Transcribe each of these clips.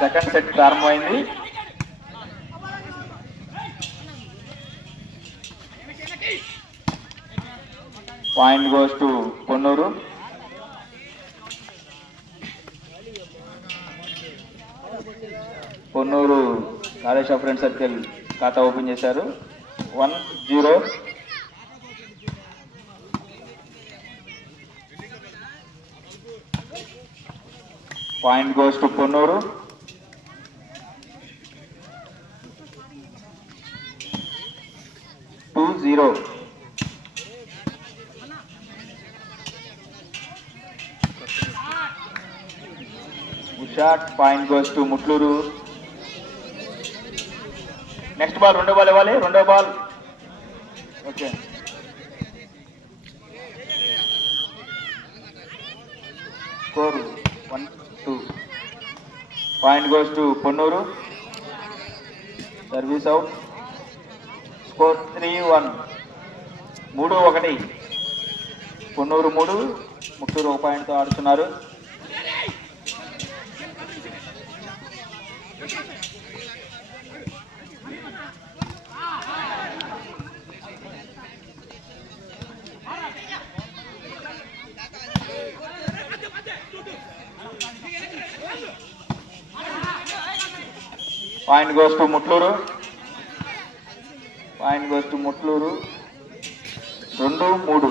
Second set ప్రారంభమైంది. Point goes to Ponnuru. Ponnuru college of friend circle ఖాతా open చేశారు. 1-0. Point goes to Ponnuru. Shot. Point goes to Mutluru. Next ball, రెండో ball ఇవ్వాలి. రెండో ball. Okay, score 1-2. Point goes to Ponnuru. Service out. Score 3-1. 3-1. Ponnuru 3, Mutturu 1 పాయింట్తో ఆడుతున్నారు. Point goes to Mutluru. Point goes to Mutluru. 2-3.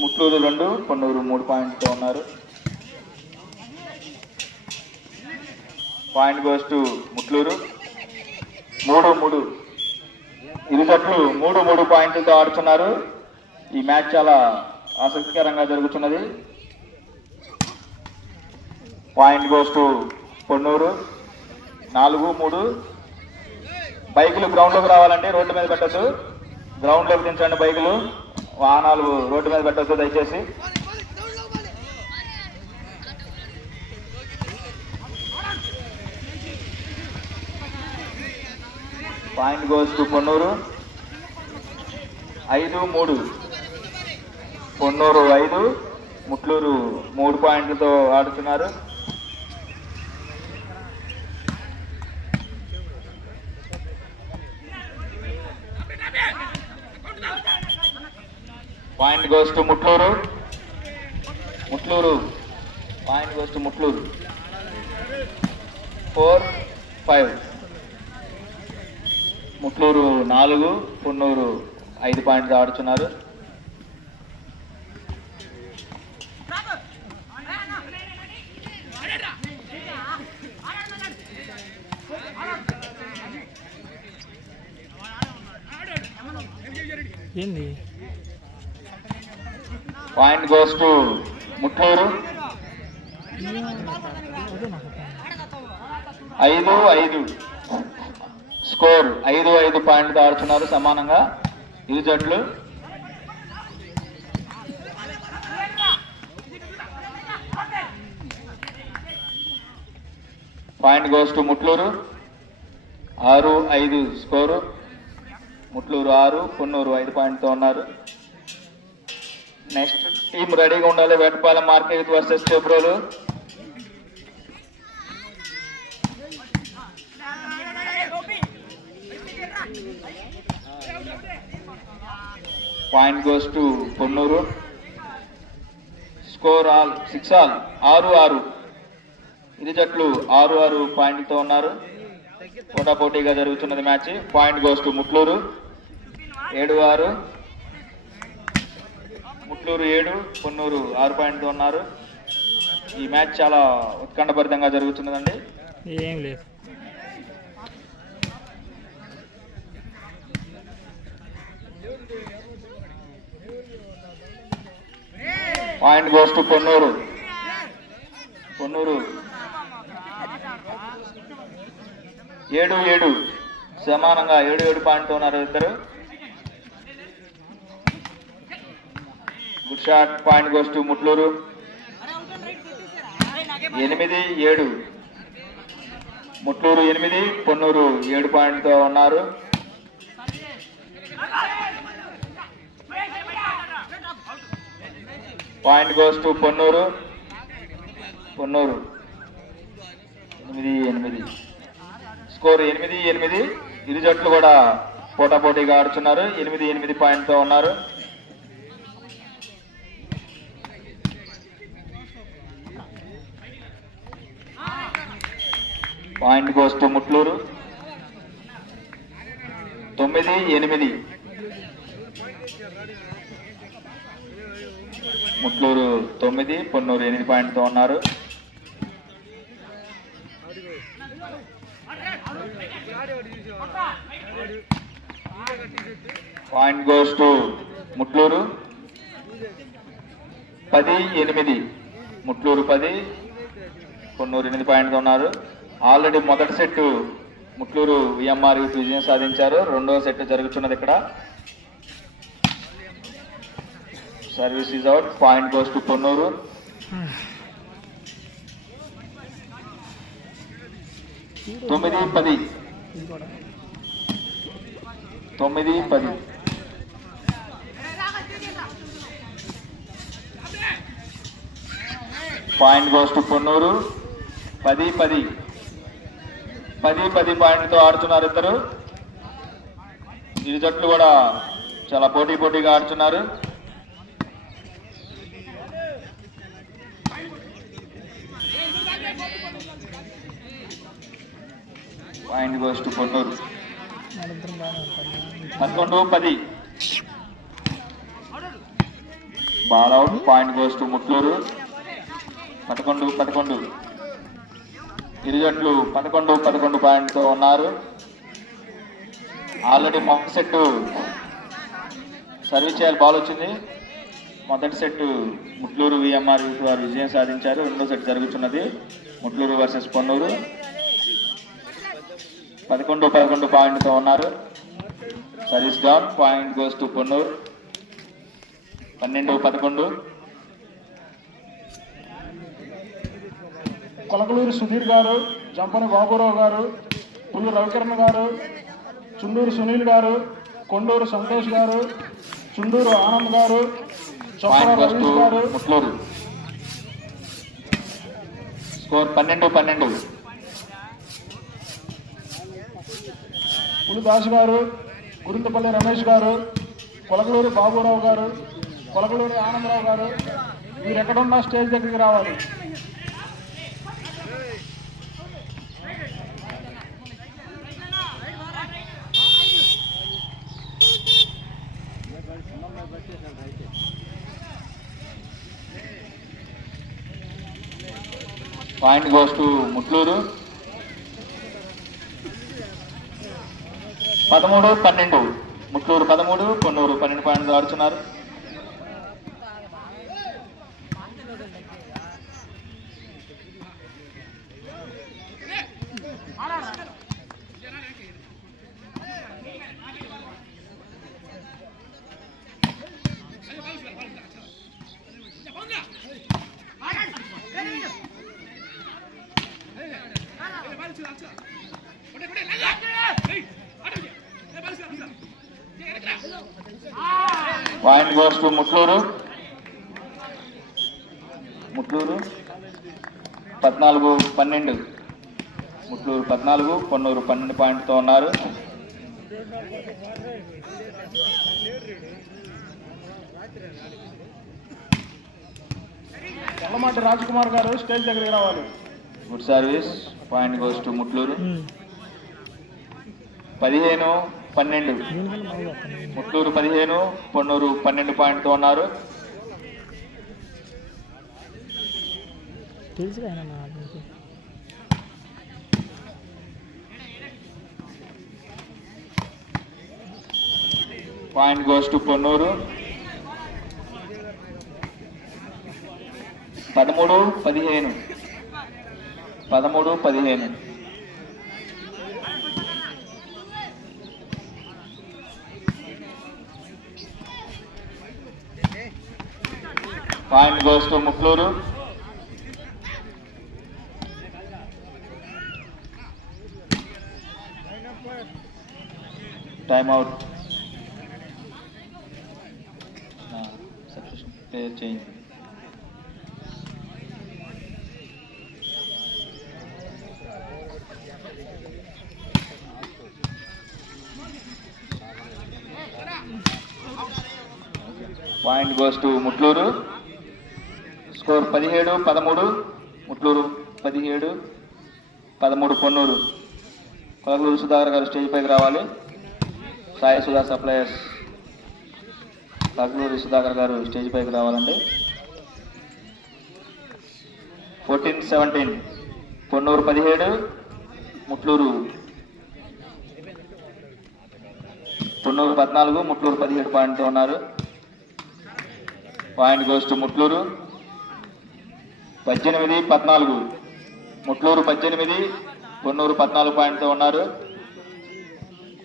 Mutluru 2, Ponnuru 3 పాయింట్తో ఉన్నారు. Point goes to Mutluru. 3-3. ఇరు జట్లు 3-3 పాయింట్లతో ఆడుతున్నారు. ఈ మ్యాచ్ చాలా ఆసక్తికరంగా జరుగుతున్నది. Point goes to Ponnuru. 4-3. బైకులు గ్రౌండ్లోకి రావాలంటే రోడ్డు మీద పెట్టద్దు. గ్రౌండ్లోకి దించండి బైకులు. వాహనాలు రోడ్డు మీద పెట్టద్దు దయచేసి. Point goes to Ponnuru. 5-3. Ponnuru 5, Mutluru 3 పాయింట్లతో ఆడుతున్నారు. Point goes to Mutluru. Mutluru. Point goes to Mutluru. 4-5. Mutluru 4, Ponnuru 5 పాయింట్తో ఆడుతున్నారు. ఏంది? Point goes to Mutluru. 5-5. Score 5-5 పాయింట్తో ఆడుతున్నారు సమానంగా ఇరు జట్లు. Point goes to Mutluru. 6-5 score. Mutluru 6, Ponnuru 5 పాయింట్తో ఉన్నారు. నెక్స్ట్ టీం రెడీగా ఉండాలి. Vetapalem market versus Chebrolu. Point goes to Ponnuru. Score 6-6. 6-6. ఇరు జట్లు 6-6 పాయింట్లతో ఉన్నారు. పోటాపోటీగా జరుగుతున్నది match. Point goes to Mutluru. 7-6. Mutluru 7, Ponnuru 6 పాయింట్తో ఉన్నారు. ఈ మ్యాచ్ చాలా ఉత్కంఠభరితంగా జరుగుతున్నదండి. ఏం లేదు. Point goes to Ponnuru. Ponnuru 7-7 సమానంగా 7-7 పాయింట్తో ఉన్నారు ఇద్దరు. Good shot. Point goes to Mutluru. 8-7. Mutluru 8, Ponnuru 7 పాయింట్తో ఉన్నారు. Point goes to Ponnuru. Ponnuru 8-8. Score 8-8. ఇరు జట్లు కూడా పోటాపోటీగా ఆడుతున్నారు. 8-8 పాయింట్తో ఉన్నారు. Point goes to Mutluru. 9-8. Mutluru 9, Ponnuru 8 పాయింట్తో ఉన్నారు. Point goes to Mutluru. 10-8. Mutluru 10, Ponnuru 8 పాయింట్తో ఉన్నారు. ఆల్రెడీ మొదటి సెట్ ముట్లూరు విఎంఆర్ యూత్ విజయం సాధించారు. రెండవ సెట్ జరుగుతున్నది ఇక్కడ. Service is out. Point goes to Ponnuru. తొమ్మిది పది. Point goes to Ponnuru. 10-10 పాయింట్తో ఆడుతున్నారు ఇద్దరు. ఇరు జట్లు కూడా చాలా పోటీగా ఆడుతున్నారు. Point goes to Ponnuru. 11-10. Ball out. Point goes to Mutluru. 11-11. ఇరు జట్లు 11 పాయింట్తో ఉన్నారు. ఆల్రెడీ మొదటి సెట్ సర్వీస్ చేయాలి, బాల్ వచ్చింది. మొదటి సెట్ ముట్లూరు విఎంఆర్ యూత్ వారు విజయం సాధించారు. రెండో సెట్ జరుగుతున్నది ముట్లూరు వర్సెస్ పొన్నూరు. 11 పాయింట్తో ఉన్నారు. Service down. Point goes to Ponnuru. 12-11. Kolakaluru Sudheer garu, Jampani బాబురావు గారు, పుల్లు రవికిరణ్ గారు, చుండూరు సునీల్ గారు, కొండూరు సంతోష్ గారు, చుండూరు ఆనంద్ గారు, చొప్పర రవీష్ గారు. ముట్లూరు స్కోర్ 12-12. పులి దాస్ గారు, గురింతపల్లి రమేష్ గారు, కొలకలూరు బాబురావు గారు, కొలకలూరు ఆనందరావు గారు, మీరు ఎక్కడున్నా స్టేజ్ దగ్గరికి రావాలి. Point goes to Mutluru. 13-12. Mutluru 13, Ponnuru 12 points ఆడుతున్నారు. Point goes to Mutluru. 14-12. Mutluru 14, Ponnuru 12 పాయింట్తో ఉన్నారు. తెల్లమాటి రాజ్కుమార్ గారు స్టేజ్ దగ్గరికి రావాలి. Good service. Point goes to Mutluru. 15-12. Mutluru 15, Ponnuru 12 పాయింట్తో ఉన్నారు. Point goes to Ponnuru. 13-15. Point goes to Mutluru. Time out. Substitution player change. Point goes to Mutluru. Score 17-13. Mutluru 17-13 Ponnuru. Kolagaluru Sudhakar గారు స్టేజ్ పైకి రావాలి. సాయి సుధా సప్లయర్స్ కొలగలూరు సుధాకర్ గారు స్టేజ్ పైకి రావాలండి. 14-17 పొన్నూరు 17, ముట్లూరు 14, ముట్లూరు 17 పాయింట్తో ఉన్నారు. Point goes to Mutluru. 18-14 Mutluru 18, Ponnuru 14 పాయింట్తో ఉన్నారు.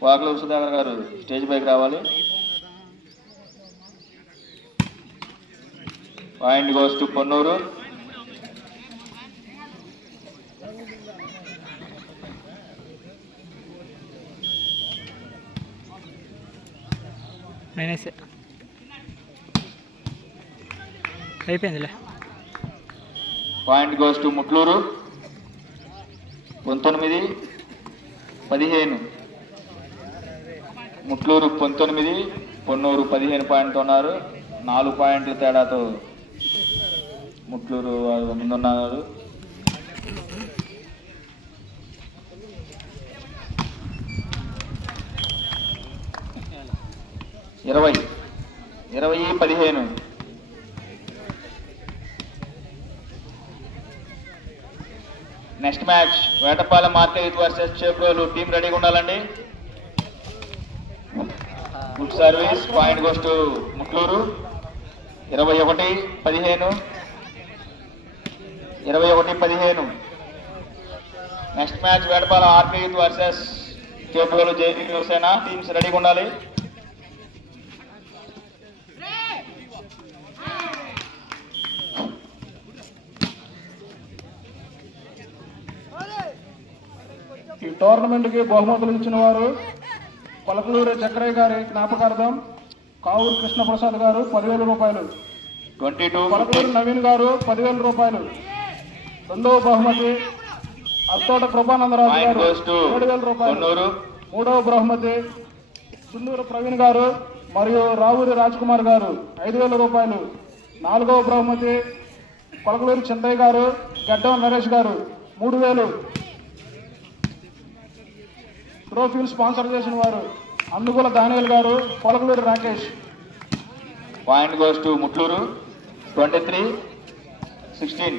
కొలగలూరు సుధాకర్ గారు స్టేజ్ పైకి రావాలి. Point goes to Ponnuru. Minus అయిపోయిందిలే. Point goes to Mutluru. 19-15 Mutluru 19, Ponnuru 15 పాయింట్తో ఉన్నారు. 4 పాయింట్ల తేడాతో ముట్లూరు ముందున్నారు. ఇరవై 15 next match Vetapalem market versus Chebrolu. Team రెడీగా ఉండాలండి. Good service. Point goes to Mutluru. 21-15 21-15 next match Vetapalem RK youth versus Chebrolu JP Yuvasena. టీమ్స్ రెడీగా ఉండాలి. ఈ టోర్నమెంట్కి బహుమతులు ఇచ్చిన వారు కొలకలూరు చక్రయ్య గారి జ్ఞాపకార్థం కావూరు కృష్ణప్రసాద్ గారు 10,000 రూపాయలు. 22 కొలకలూరు నవీన్ గారు 10,000 రూపాయలు. రెండవ బహుమతి అత్తోట కృపానందరాజు గారు 7,000 రూపాయలు. మూడవ బహుమతి చుండూరు ప్రవీణ్ గారు మరియు రావూరి రాజ్ కుమార్ గారు 5,000 రూపాయలు. నాలుగవ బహుమతి కొలకలూరు చింతయ్య గారు, గడ్డం నరేష్ గారు 3,000. ట్రోఫీలు స్పాన్సర్ చేసిన వారు అందుగుల దానియల్ గారు, కొలకలూరు Rakesh. Point goes to Mutluru. 23-16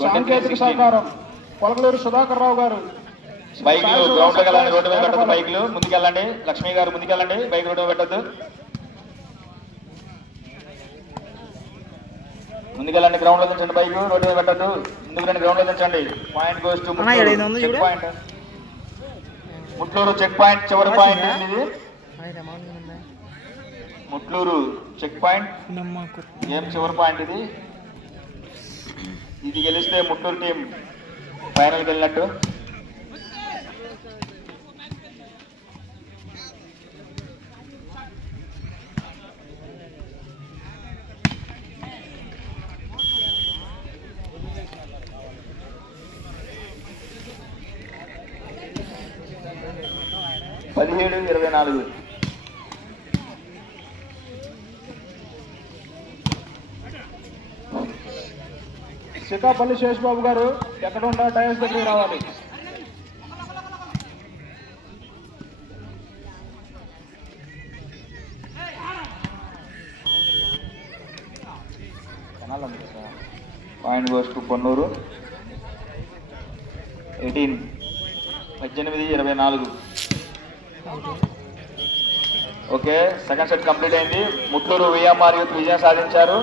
సాంకేతిక సహకారం కొలకలూరు సుధాకర్ రావు గారు. బైక్లు గ్రౌండ్ లోకి వెళ్ళండి. రోడ్డు మీద పెట్టద్దు. బైక్లు ముందుకెళ్ళండి. లక్ష్మి గారు ముందుకెళ్ళండి. బైక్ రోడ్డు మీద పెట్టద్దు. ముందుకెళ్ళండి. గ్రౌండ్ లో దించండి. బైక్ రోడ్డు మీద పెట్టద్దు. ముందుకు రండి. గ్రౌండ్ లో దించండి. Point goes to check point. Mutluru check point చివరి పాయింట్ ఇది. ముట్లూరు చెక్ పాయింట్ గేమ్ చివరి పాయింట్ ఇది. ఇది గెలిస్తే ముట్లూరు టీం ఫైనల్కి వెళ్ళినట్టు. పదిహేడు 24 సికాపల్లి శేషబాబు గారు ఎక్కడ ఉంటా టైర్స్ దగ్గరికి రావాలి. Point goes to Ponnuru. 18-24 okay. Second set complete అయింది. ముట్లూరు విఎంఆర్ యూత్ విజయం సాధించారు.